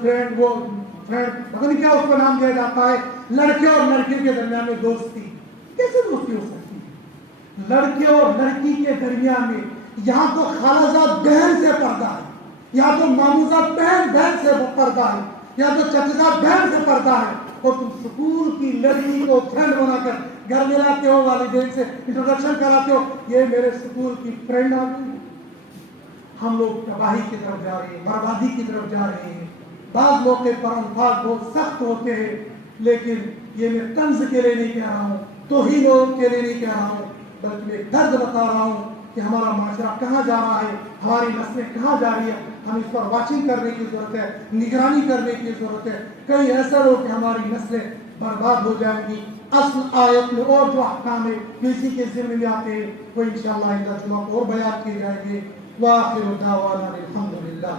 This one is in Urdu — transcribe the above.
فرینڈ وہ فرینڈ پتہ نہیں کیا اس کو نام دیا جاتا ہے، لڑکے اور لڑکی کے درمیان میں دوستی، کیسے دوستی ہو سکتی ہے؟ لڑکے اور لڑکی کے درمیان میں یہاں تو خالازاد بہن سے پردہ ہے، یہاں تو ماموزاد بہن سے پردہ ہے، یہاں تو چچزاد بہن سے پردہ ہے، اور تم سکول کی لڑکی کو فرینڈ بنا کر گھر میں لاتے ہو، والدین سے انٹروڈکشن کراتے ہو، یہ میرے سکول کی فرینڈ آ گئی۔ ہم لوگ تباہی کی طرف جا رہے ہیں، بربادی کی طرف جا رہے ہیں۔ بعض موقع پر الفاظ بہت سخت ہوتے ہیں، لیکن یہ میں طنز کے لیے نہیں کہہ رہا ہوں، توہین کے لیے نہیں کہہ رہا ہوں، بلکہ میں درد بتا رہا ہوں کہ ہمارا معاشرہ کہاں جا رہا ہے، ہماری نسلیں کہاں جا رہی ہے۔ ہم اس پر واچنگ کرنے کی ضرورت ہے، نگرانی کرنے کی ضرورت ہے، کہیں ایسا ہو کہ ہماری نسلیں برباد ہو جائیں گی۔ اصل آیت میں اور جو احکام ہے کسی کے ذمہ میں آتے ہیں وہ انشاءاللہ آئندہ جمعہ کو اور بیان کیے جائیں گے۔ وآخر دعوانا الحمد للہ۔